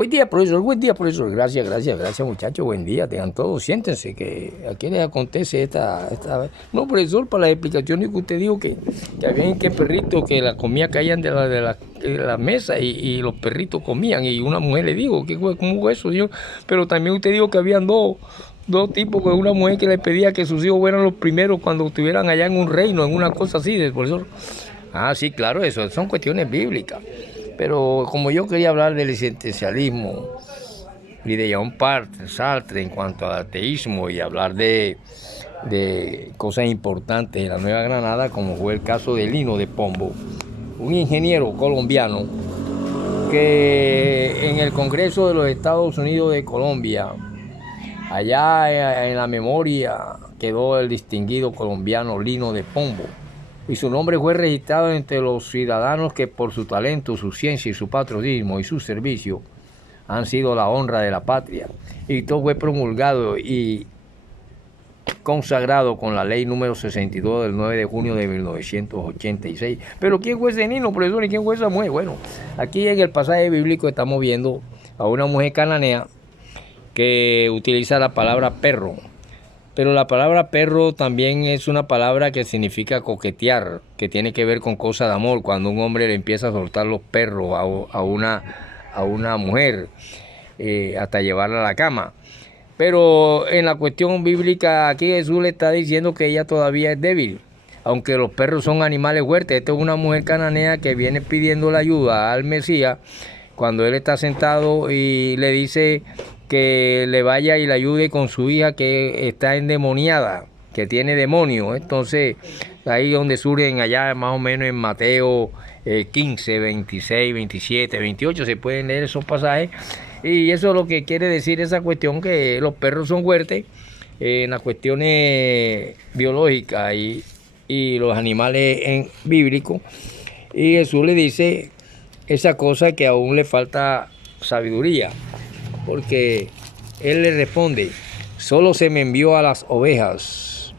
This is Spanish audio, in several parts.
Buen día, profesor. Gracias, muchachos. Buen día, tengan todos. Siéntense, que aquí les acontece esta vez. No, profesor, para las explicaciones que usted dijo que había que perritos que la comida caían de la mesa y los perritos comían. Y una mujer le dijo, ¿cómo fue eso, señor? Pero también usted dijo que habían dos tipos, con una mujer que le pedía que sus hijos fueran los primeros cuando estuvieran allá en un reino, en una cosa así, profesor. Ah, sí, claro, eso son cuestiones bíblicas. Pero como yo quería hablar del existencialismo y de Jean-Paul Sartre en cuanto al ateísmo y hablar de cosas importantes en la Nueva Granada, como fue el caso de Lino de Pombo, un ingeniero colombiano que en el Congreso de los Estados Unidos de Colombia, allá en la memoria, quedó el distinguido colombiano Lino de Pombo. Y su nombre fue registrado entre los ciudadanos que por su talento, su ciencia y su patriotismo y su servicio han sido la honra de la patria. Y todo fue promulgado y consagrado con la ley número 62 del 9 de junio de 1986. Pero ¿quién fue ese Nino, profesor? ¿Y quién fue esa mujer? Bueno, aquí en el pasaje bíblico estamos viendo a una mujer cananea que utiliza la palabra perro. Pero la palabra perro también es una palabra que significa coquetear, que tiene que ver con cosas de amor, cuando un hombre le empieza a soltar los perros a una mujer hasta llevarla a la cama. Pero en la cuestión bíblica aquí Jesús le está diciendo que ella todavía es débil, aunque los perros son animales fuertes. Esta es una mujer cananea que viene pidiendo la ayuda al Mesías cuando él está sentado y le dice que le vaya y le ayude con su hija que está endemoniada, que tiene demonio. Entonces, ahí donde surgen allá más o menos en Mateo 15, 26, 27, 28, se pueden leer esos pasajes. Y eso es lo que quiere decir esa cuestión, que los perros son fuertes en las cuestiones biológicas y los animales bíblicos. Y Jesús le dice esa cosa que aún le falta sabiduría, porque él le responde: solo se me envió a las ovejas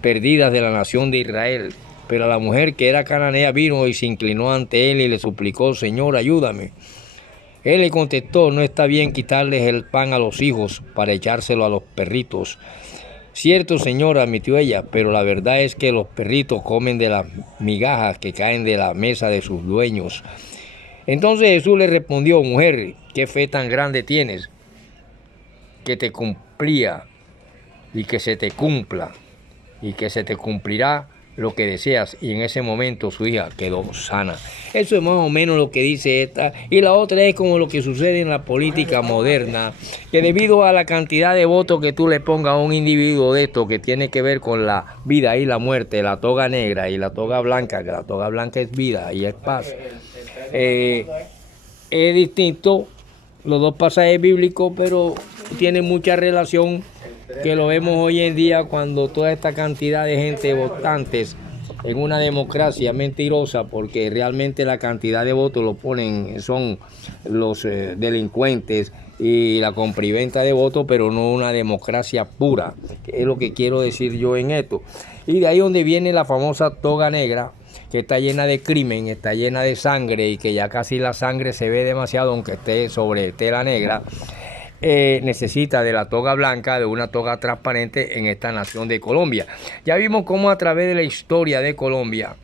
perdidas de la nación de Israel. Pero la mujer que era cananea vino y se inclinó ante él y le suplicó: Señor, ayúdame. Él le contestó: no está bien quitarles el pan a los hijos para echárselo a los perritos. Cierto, Señor, admitió ella, pero la verdad es que los perritos comen de las migajas que caen de la mesa de sus dueños. Entonces Jesús le respondió: mujer, ¿qué fe tan grande tienes? Que te cumplía y que se te cumpla y que se te cumplirá lo que deseas. Y en ese momento su hija quedó sana. Eso es más o menos lo que dice esta. Y la otra es como lo que sucede en la política moderna, que debido a la cantidad de votos que tú le pongas a un individuo de esto que tiene que ver con la vida y la muerte, la toga negra y la toga blanca, que la toga blanca es vida y es paz, es distinto los dos pasajes bíblicos, pero tiene mucha relación, que lo vemos hoy en día cuando toda esta cantidad de gente votantes en una democracia mentirosa, porque realmente la cantidad de votos lo ponen, son los delincuentes y la compra y venta de votos, pero no una democracia pura, que es lo que quiero decir yo en esto. Y de ahí donde viene la famosa toga negra, que está llena de crimen, está llena de sangre y que ya casi la sangre se ve demasiado aunque esté sobre tela negra. Necesita de la toga blanca, de una toga transparente en esta nación de Colombia. Ya vimos cómo a través de la historia de Colombia,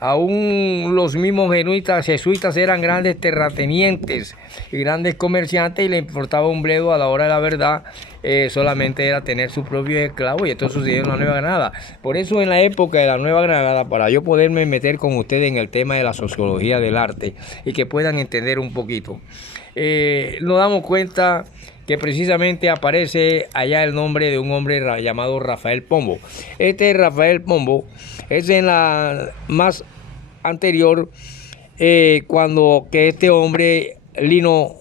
aún los mismos jesuitas eran grandes terratenientes y grandes comerciantes, y le importaba un bledo a la hora de la verdad. Solamente era tener sus propios esclavos, y esto sucedió en la Nueva Granada. Por eso en la época de la Nueva Granada, para yo poderme meter con ustedes en el tema de la sociología del arte y que puedan entender un poquito, nos damos cuenta que precisamente aparece allá el nombre de un hombre llamado Rafael Pombo. Este Rafael Pombo es en la más anterior, cuando que este hombre, Lino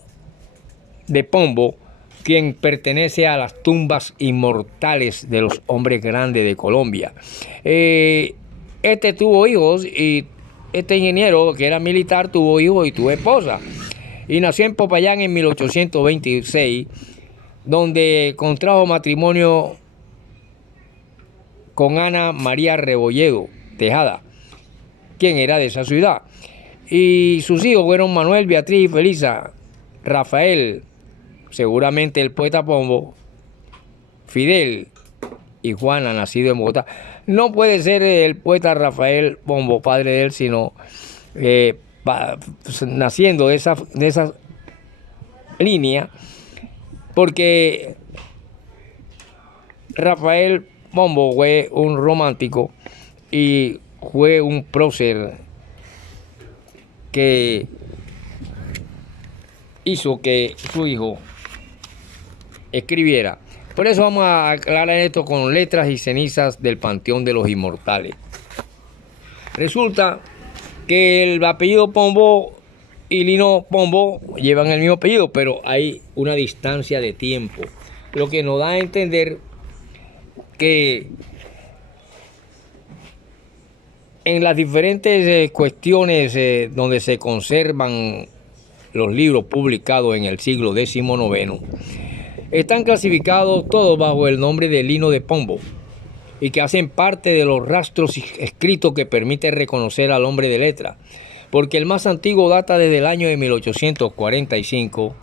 de Pombo, quien pertenece a las tumbas inmortales de los hombres grandes de Colombia. Este tuvo hijos, y este ingeniero, que era militar, tuvo hijos y tuvo esposa. Y nació en Popayán en 1826, donde contrajo matrimonio con Ana María Rebolledo Tejada, quien era de esa ciudad. Y sus hijos fueron Manuel, Beatriz y Felisa Rafael, seguramente el poeta Pombo, Fidel y Juana, nacido en Bogotá. No puede ser el poeta Rafael Pombo, padre de él, sino naciendo de esa línea, porque Rafael Pombo fue un romántico y fue un prócer que hizo que su hijo escribiera. Por eso vamos a aclarar esto con letras y cenizas del Panteón de los Inmortales. Resulta que el apellido Pombo y Lino Pombo llevan el mismo apellido, pero hay una distancia de tiempo, lo que nos da a entender que en las diferentes cuestiones donde se conservan los libros publicados en el siglo XIX, están clasificados todos bajo el nombre de Lino de Pombo y que hacen parte de los rastros escritos que permiten reconocer al hombre de letra, porque el más antiguo data desde el año de 1845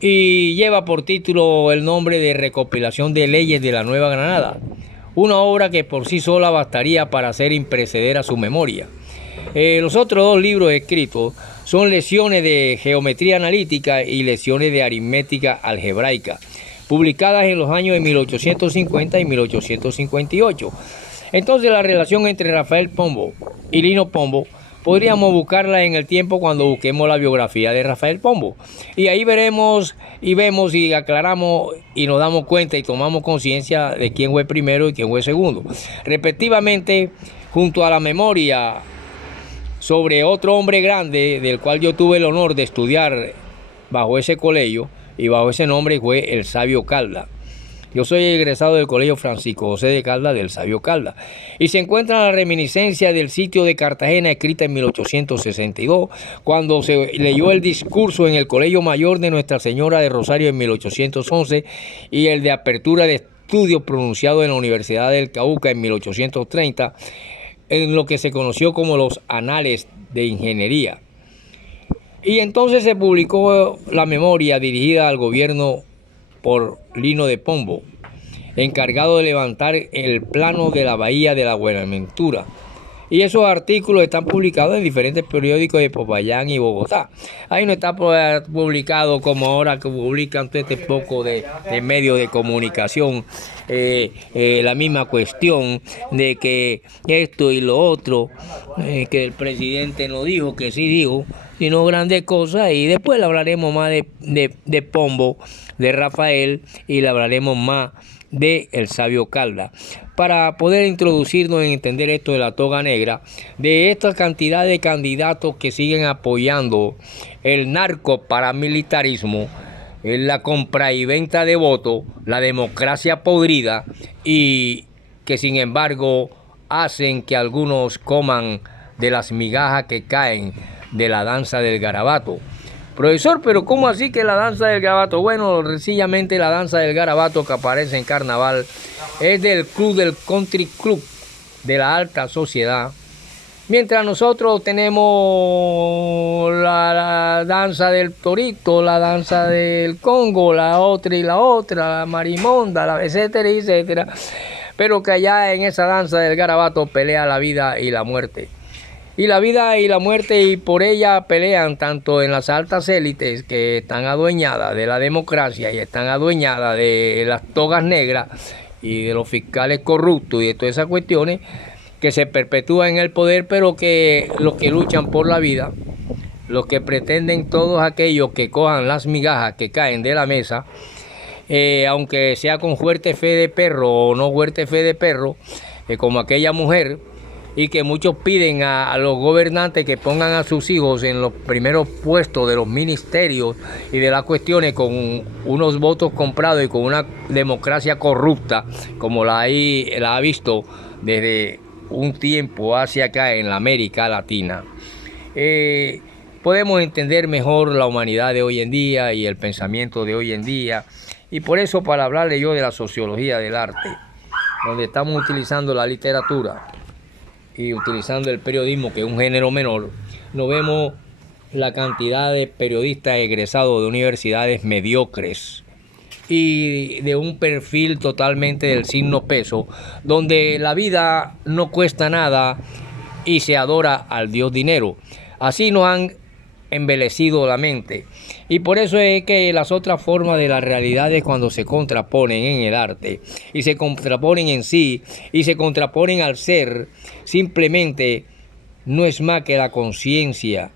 y lleva por título el nombre de Recopilación de Leyes de la Nueva Granada, una obra que por sí sola bastaría para hacer impreceder a su memoria. Los otros dos libros escritos son Lecciones de Geometría Analítica y Lecciones de Aritmética Algebraica, publicadas en los años de 1850 y 1858. Entonces la relación entre Rafael Pombo y Lino Pombo podríamos buscarla en el tiempo cuando busquemos la biografía de Rafael Pombo. Y ahí veremos y vemos y aclaramos y nos damos cuenta y tomamos conciencia de quién fue primero y quién fue segundo. Respectivamente, junto a la memoria sobre otro hombre grande del cual yo tuve el honor de estudiar bajo ese colegio y bajo ese nombre, fue el Sabio Caldas. Yo soy egresado del Colegio Francisco José de Caldas del Sabio Caldas. Y se encuentra la reminiscencia del sitio de Cartagena escrita en 1862, cuando se leyó el discurso en el Colegio Mayor de Nuestra Señora de Rosario en 1811 y el de apertura de estudios pronunciado en la Universidad del Cauca en 1830, en lo que se conoció como los Anales de Ingeniería. Y entonces se publicó la memoria dirigida al gobierno por Lino de Pombo, encargado de levantar el plano de la bahía de la Buenaventura. Y esos artículos están publicados en diferentes periódicos de Popayán y Bogotá. Ahí no está publicado como ahora que publican todo este poco de medios de comunicación, la misma cuestión de que esto y lo otro, que el presidente no dijo, que sí dijo, sino grandes cosas. Y después le hablaremos más de Pombo, de Rafael, y le hablaremos más de el Sabio Caldas, para poder introducirnos en entender esto de la toga negra, de esta cantidad de candidatos que siguen apoyando el narcoparamilitarismo, la compra y venta de votos, la democracia podrida, y que sin embargo hacen que algunos coman de las migajas que caen de la danza del garabato. Profesor, pero ¿cómo así que la danza del garabato? Bueno, sencillamente la danza del garabato que aparece en carnaval es del country club de la alta sociedad. Mientras nosotros tenemos la danza del torito, la danza del Congo, la otra, la marimonda, etcétera, etcétera. Pero que allá en esa danza del garabato pelea la vida y la muerte. Y la vida y la muerte, y por ella pelean tanto en las altas élites que están adueñadas de la democracia y están adueñadas de las togas negras y de los fiscales corruptos y de todas esas cuestiones que se perpetúan en el poder, pero que los que luchan por la vida, los que pretenden todos aquellos que cojan las migajas que caen de la mesa, aunque sea con fuerte fe de perro o no fuerte fe de perro, como aquella mujer, y que muchos piden a los gobernantes que pongan a sus hijos en los primeros puestos de los ministerios y de las cuestiones con unos votos comprados y con una democracia corrupta, como la ha visto desde un tiempo hacia acá en la América Latina. Podemos entender mejor la humanidad de hoy en día y el pensamiento de hoy en día, y por eso, para hablarle yo de la sociología del arte, donde estamos utilizando la literatura y utilizando el periodismo, que es un género menor, nos vemos la cantidad de periodistas egresados de universidades mediocres y de un perfil totalmente del signo peso, donde la vida no cuesta nada y se adora al Dios dinero. Así nos han embelecido la mente. Y por eso es que las otras formas de las realidades, cuando se contraponen en el arte y se contraponen en sí y se contraponen al ser, simplemente no es más que la conciencia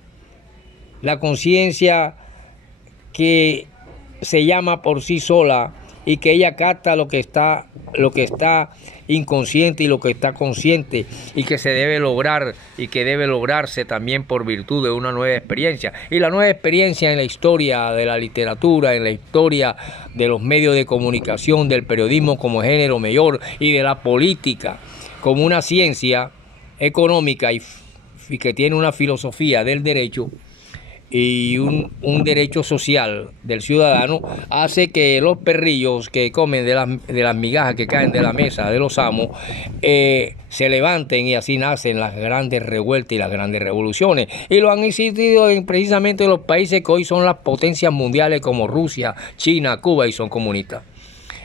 que se llama por sí sola y que ella capta lo que está inconsciente y lo que está consciente, y que se debe lograr y que debe lograrse también por virtud de una nueva experiencia. Y la nueva experiencia en la historia de la literatura, en la historia de los medios de comunicación, del periodismo como género mayor y de la política como una ciencia económica y que tiene una filosofía del derecho y un derecho social del ciudadano, hace que los perrillos que comen de las migajas que caen de la mesa de los amos se levanten, y así nacen las grandes revueltas y las grandes revoluciones. Y lo han existido precisamente los países que hoy son las potencias mundiales como Rusia, China, Cuba, y son comunistas.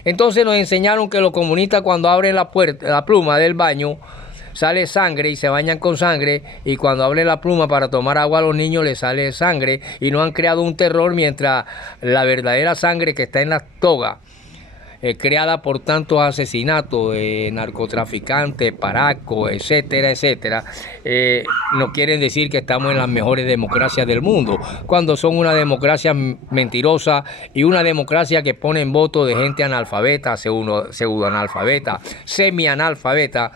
Entonces nos enseñaron que los comunistas, cuando abren la pluma del baño, sale sangre y se bañan con sangre, y cuando abren la pluma para tomar agua a los niños les sale sangre, y no han creado un terror, mientras la verdadera sangre que está en la toga, creada por tantos asesinatos de narcotraficantes, paracos, etcétera, etcétera, no quieren decir que estamos en las mejores democracias del mundo, cuando son una democracia mentirosa y una democracia que pone en voto de gente analfabeta, pseudoanalfabeta, semianalfabeta,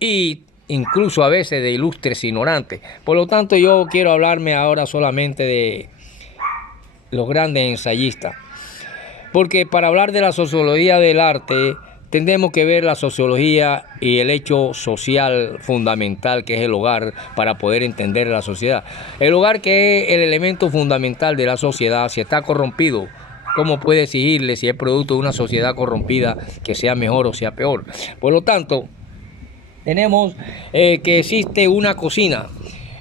y incluso a veces de ilustres ignorantes. Por lo tanto, yo quiero hablarme ahora solamente de los grandes ensayistas, porque para hablar de la sociología del arte tendremos que ver la sociología y el hecho social fundamental que es el hogar, para poder entender la sociedad. El hogar, que es el elemento fundamental de la sociedad, si está corrompido, ¿cómo puede exigirle, si es producto de una sociedad corrompida, que sea mejor o sea peor? Por lo tanto, tenemos que existe una cocina.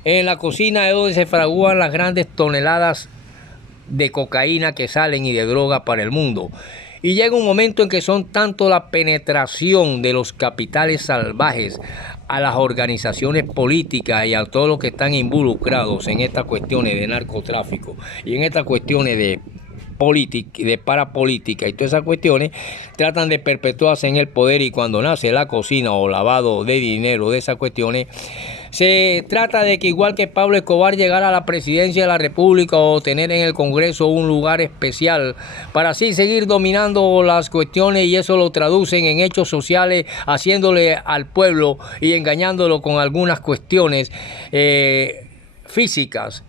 En la cocina es donde se fraguan las grandes toneladas de cocaína que salen y de droga para el mundo. Y llega un momento en que son tanto la penetración de los capitales salvajes a las organizaciones políticas y a todos los que están involucrados en estas cuestiones de narcotráfico y en estas cuestiones de parapolítica y todas esas cuestiones, tratan de perpetuarse en el poder. Y cuando nace la cocina o lavado de dinero de esas cuestiones, se trata de que, igual que Pablo Escobar, llegara a la presidencia de la República o tener en el Congreso un lugar especial, para así seguir dominando las cuestiones, y eso lo traducen en hechos sociales, haciéndole al pueblo y engañándolo con algunas cuestiones físicas,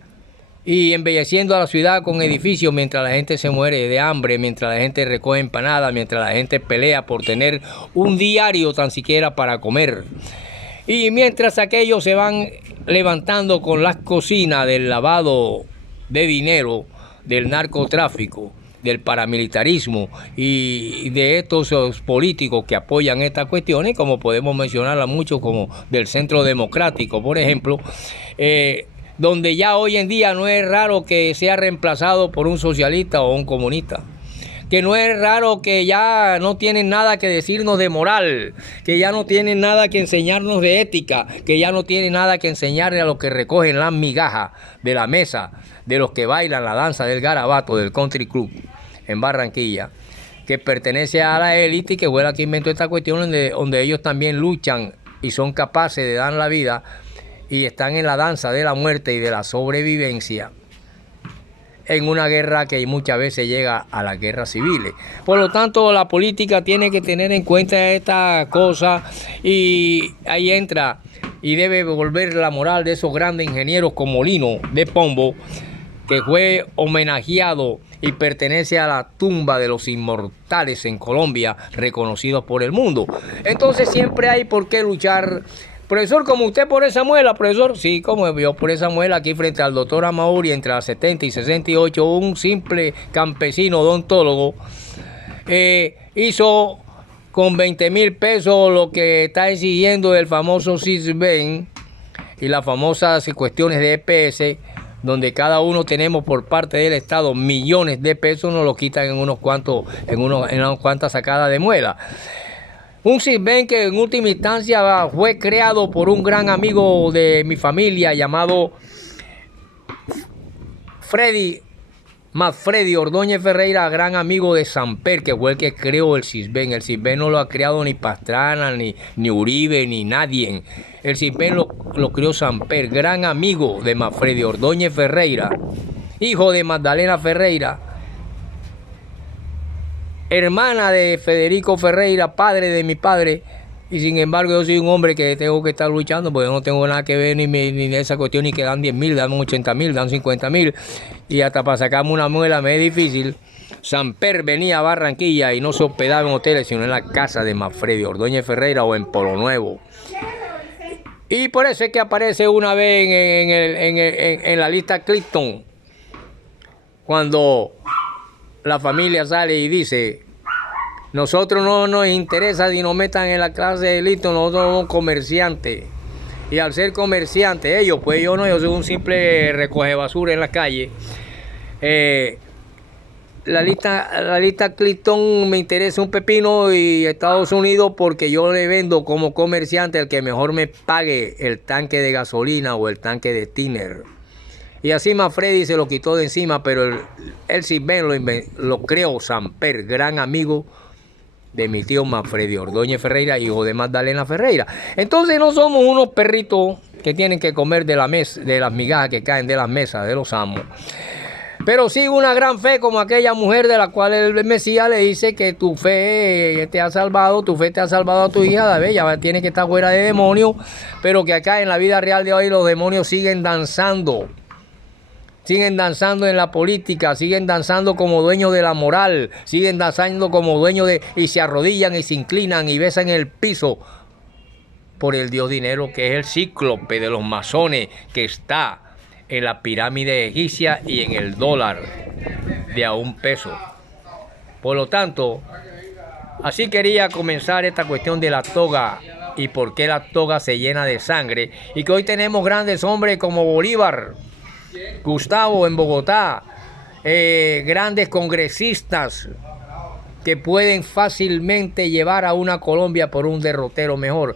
y embelleciendo a la ciudad con edificios mientras la gente se muere de hambre, mientras la gente recoge empanadas, mientras la gente pelea por tener un diario tan siquiera para comer. Y mientras aquellos se van levantando con las cocinas del lavado de dinero, del narcotráfico, del paramilitarismo y de estos políticos que apoyan estas cuestiones, como podemos mencionarla mucho, como del Centro Democrático, por ejemplo, donde ya hoy en día no es raro que sea reemplazado por un socialista o un comunista, que no es raro que ya no tienen nada que decirnos de moral, que ya no tienen nada que enseñarnos de ética, que ya no tienen nada que enseñarle a los que recogen las migajas de la mesa, de los que bailan la danza del garabato del country club en Barranquilla, que pertenece a la élite y que fue la que inventó esta cuestión, donde ellos también luchan y son capaces de dar la vida y están en la danza de la muerte y de la sobrevivencia en una guerra que muchas veces llega a las guerras civiles. Por lo tanto, la política tiene que tener en cuenta esta cosa, y ahí entra y debe volver la moral de esos grandes ingenieros como Lino de Pombo, que fue homenajeado y pertenece a la tumba de los inmortales en Colombia, reconocidos por el mundo. Entonces siempre hay por qué luchar. Profesor, ¿como usted por esa muela, profesor? Sí, como yo por esa muela, aquí frente al doctor Amauri, entre las 70 y 68, un simple campesino odontólogo hizo con 20,000 pesos lo que está exigiendo el famoso Sisbén y las famosas cuestiones de EPS, donde cada uno tenemos por parte del Estado millones de pesos, nos lo quitan en unas cuantas sacadas de muela. Un CISBEN que en última instancia fue creado por un gran amigo de mi familia llamado Manfredi Ordóñez Ferreira, gran amigo de Samper, que fue el que creó el CISBEN. El CISBEN no lo ha creado ni Pastrana, ni Uribe, ni nadie. El CISBEN lo creó Samper, gran amigo de Manfredi Ordóñez Ferreira, hijo de Magdalena Ferreira, hermana de Federico Ferreira, padre de mi padre. Y sin embargo yo soy un hombre que tengo que estar luchando porque no tengo nada que ver ni esa cuestión, ni que dan 10.000, dan 80.000, dan 50.000. Y hasta para sacarme una muela me es difícil. Samper venía a Barranquilla y no se hospedaba en hoteles, sino en la casa de Manfredi Ordóñez Ferreira o en Polo Nuevo. Y por eso es que aparece una vez en la lista Clinton, cuando la familia sale y dice: nosotros no nos interesa si nos metan en la clase de élite, nosotros somos comerciantes. Y al ser comerciantes, ellos, pues yo no, yo soy un simple recoge basura en la calle. La lista Clinton me interesa un pepino y Estados Unidos porque yo le vendo como comerciante el que mejor me pague el tanque de gasolina o el tanque de tiner. Y así Manfredi se lo quitó de encima, pero el CISBEN lo creó Samper, gran amigo de mi tío Manfredi Ordóñez Ferreira, hijo de Magdalena Ferreira. Entonces no somos unos perritos que tienen que comer de las migajas que caen de las mesas de los amos. Pero sí una gran fe como aquella mujer de la cual el Mesías le dice que tu fe te ha salvado, tu fe te ha salvado a tu hija, ella tiene que estar fuera de demonios, pero que acá en la vida real de hoy los demonios siguen danzando. Siguen danzando en la política, siguen danzando como dueños de la moral, siguen danzando como dueños y se arrodillan y se inclinan y besan el piso por el dios dinero, que es el cíclope de los masones, que está en la pirámide egipcia y en el dólar de a un peso. Por lo tanto, así quería comenzar esta cuestión de la toga y por qué la toga se llena de sangre, y que hoy tenemos grandes hombres como Bolívar, Gustavo en Bogotá, grandes congresistas que pueden fácilmente llevar a una Colombia por un derrotero mejor.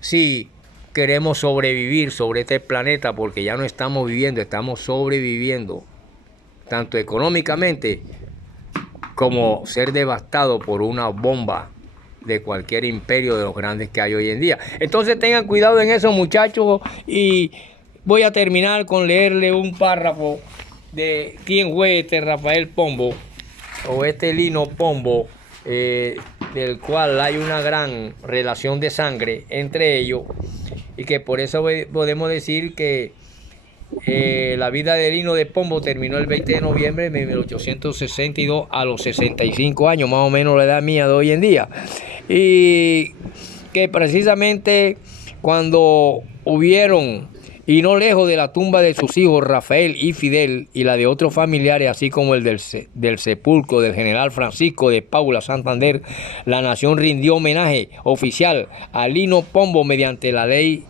Si queremos sobrevivir sobre este planeta, porque ya no estamos viviendo, estamos sobreviviendo, tanto económicamente como ser devastado por una bomba de cualquier imperio de los grandes que hay hoy en día. Entonces tengan cuidado en eso, muchachos, y voy a terminar con leerle un párrafo de quién fue este Rafael Pombo, o este Lino Pombo, del cual hay una gran relación de sangre entre ellos, y que por eso podemos decir que la vida de Lino de Pombo terminó el 20 de noviembre de 1862 a los 65 años, más o menos la edad mía de hoy en día. Y que precisamente cuando hubieron, y no lejos de la tumba de sus hijos Rafael y Fidel y la de otros familiares, así como el del sepulcro del general Francisco de Paula Santander, la nación rindió homenaje oficial a Lino Pombo mediante la ley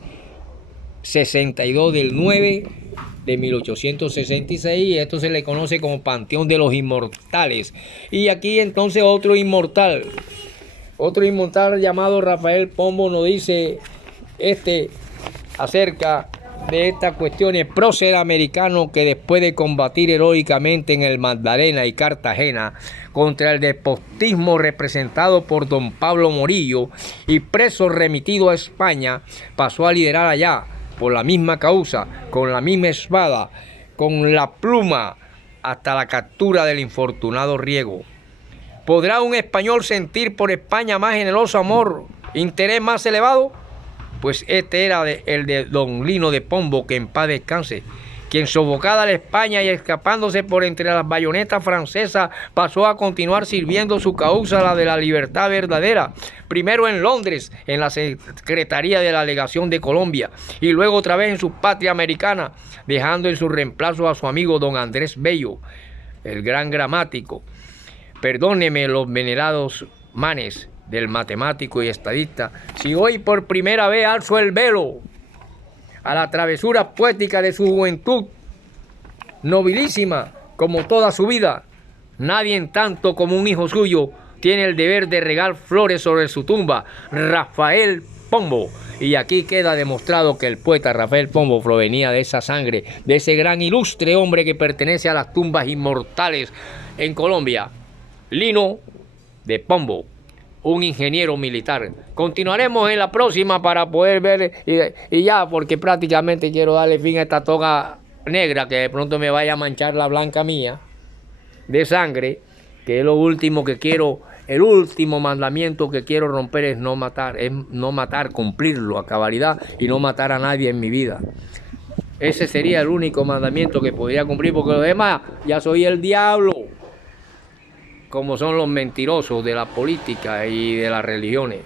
62 del 9 de 1866, y esto se le conoce como Panteón de los Inmortales. Y aquí entonces otro inmortal llamado Rafael Pombo nos dice acerca de estas cuestiones: prócer americano que después de combatir heroicamente en el Magdalena y Cartagena contra el despotismo representado por don Pablo Morillo y preso remitido a España, pasó a liderar allá por la misma causa, con la misma espada, con la pluma, hasta la captura del infortunado Riego. ¿Podrá un español sentir por España más generoso amor, interés más elevado? Pues este era el de don Lino de Pombo, que en paz descanse, quien sofocada a la España y escapándose por entre las bayonetas francesas, pasó a continuar sirviendo su causa, la de la libertad verdadera, primero en Londres, en la Secretaría de la Legación de Colombia, y luego otra vez en su patria americana, dejando en su reemplazo a su amigo don Andrés Bello, el gran gramático. Perdóneme los venerados manes del matemático y estadista, si hoy por primera vez alzo el velo a la travesura poética de su juventud, nobilísima como toda su vida. Nadie en tanto como un hijo suyo tiene el deber de regar flores sobre su tumba. Rafael Pombo. Y aquí queda demostrado que el poeta Rafael Pombo provenía de esa sangre, de ese gran ilustre hombre que pertenece a las tumbas inmortales en Colombia. Lino de Pombo, un ingeniero militar. Continuaremos en la próxima para poder ver y ya, porque prácticamente quiero darle fin a esta toga negra que de pronto me vaya a manchar la blanca mía de sangre, que es lo último que quiero. El último mandamiento que quiero romper es no matar, cumplirlo a cabalidad y no matar a nadie en mi vida. Ese sería el único mandamiento que podría cumplir, porque los demás ya soy el diablo, como son los mentirosos de la política y de las religiones.